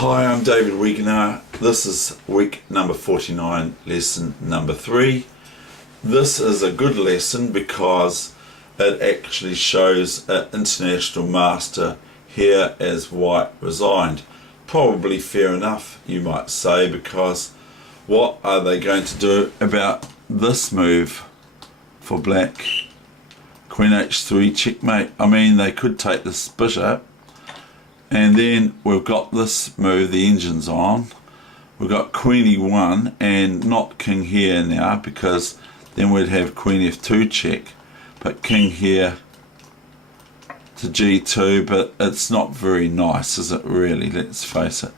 Hi, I'm David Weegenaar. This is week number 49, lesson number 3. This is a good lesson because it actually shows an international master here as white resigned. Probably fair enough, you might say, because what are they going to do about this move for black? Queen h3 checkmate. I mean, they could take this bishop, and then we've got this move, the engine's on. We've got queen e1 and not king here now, because then we'd have queen f2 check, but king here to g2, but it's not very nice, is it really? Let's face it.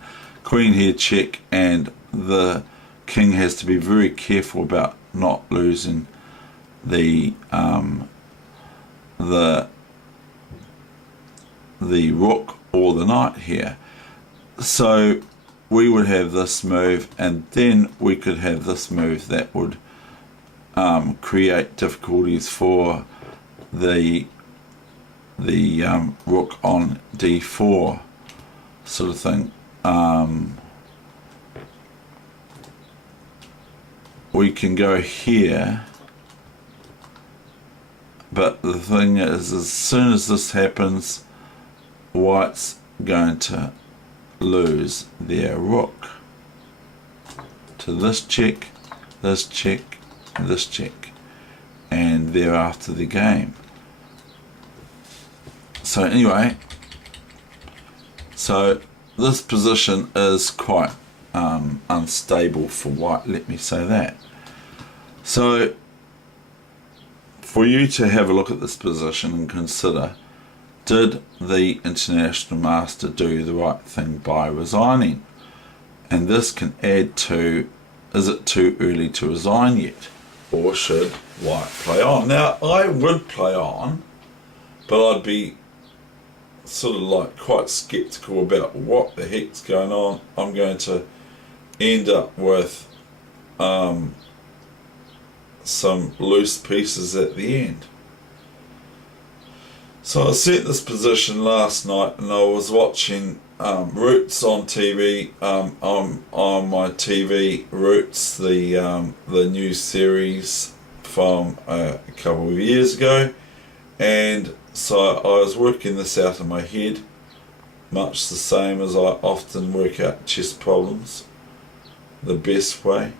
Queen here check, and the king has to be very careful about not losing the rook or the knight here. So we would have this move, and then we could have this move that would create difficulties for the rook on d4 sort of thing. We can go here, but the thing is, as soon as this happens, white's going to lose their rook to this check, this check, this check, and they're after the game. So anyway, so this position is quite unstable for white, let me say that. So for you to have a look at this position and consider, did the international master do the right thing by resigning? And this can add to, is it too early to resign yet? Or should white play on? Now, I would play on, but I'd be sort of like quite skeptical about what the heck's going on. I'm going to end up with some loose pieces at the end. So I set this position last night, and I was watching Roots on TV, on my TV, Roots, the new series from a couple of years ago, and so I was working this out in my head, much the same as I often work out chess problems, the best way,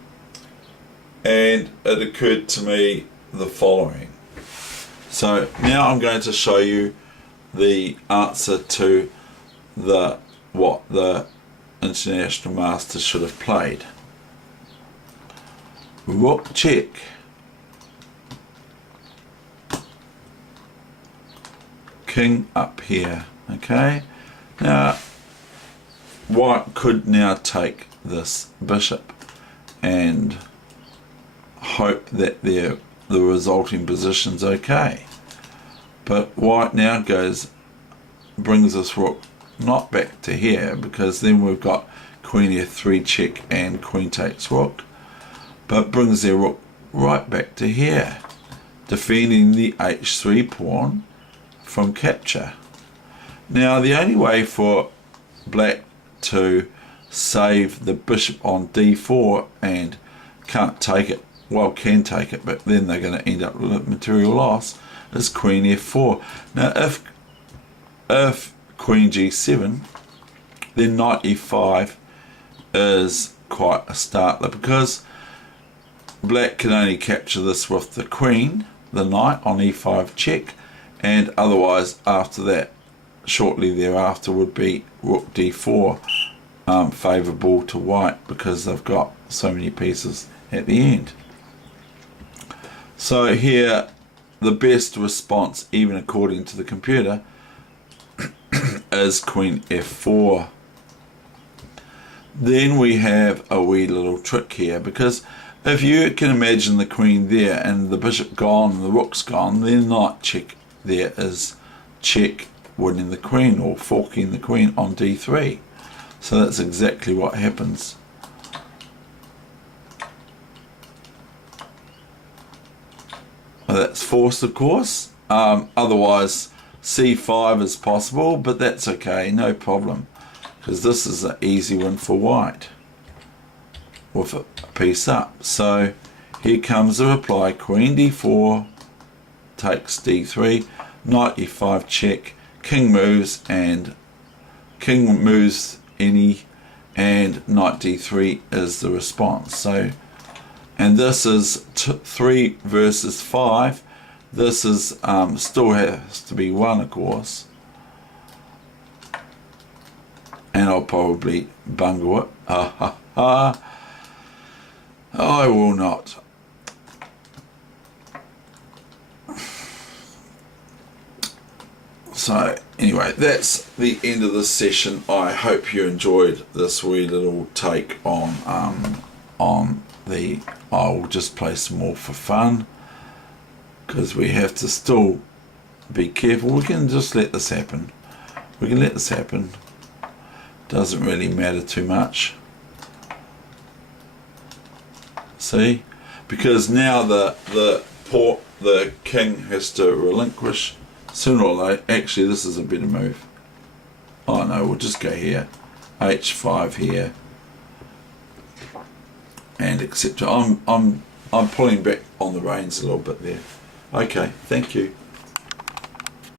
and it occurred to me the following. So now I'm going to show you the answer to what the international master should have played. Rook check. King up here. Okay. Now white could now take this bishop and hope that the resulting position's okay, but white now brings this rook not back to here, because then we've got queen f3 check and queen takes rook, but brings their rook right back to here, defending the h3 pawn from capture. Now the only way for black to save the bishop on d4 and can't take it, well, can take it, but then they're going to end up with material loss, is queen f4. Now if queen g7, then knight e5 is quite a startler, because black can only capture this with the queen, the knight on e5 check, and otherwise after that, shortly thereafter, would be rook d4 favourable to white, because they've got so many pieces at the end. So here, the best response, even according to the computer, is queen f4. Then we have a wee little trick here, because if you can imagine the queen there and the bishop gone and the rook's gone, then knight check there is check, winning the queen or forking the queen on d3. So that's exactly what happens. That's forced, of course. Otherwise c5 is possible, but that's okay, no problem. because this is an easy one for white with a piece up. So here comes the reply. Queen d4 takes d3, knight e5 check, king moves any, and knight d3 is the response. So, and this is 3 versus 5. This is still has to be 1, of course, and I'll probably bungle it. Ha ha ha. I will not. So anyway, that's the end of this session. I hope you enjoyed this wee little take on the. I'll just play some more for fun, because we have to still be careful. We can just let this happen. We can let this happen. Doesn't really matter too much. See, because now the king has to relinquish sooner or later. Actually, this is a better move. Oh no, we'll just go here, h5 here, and etc. I'm pulling back on the reins a little bit there. Okay, thank you.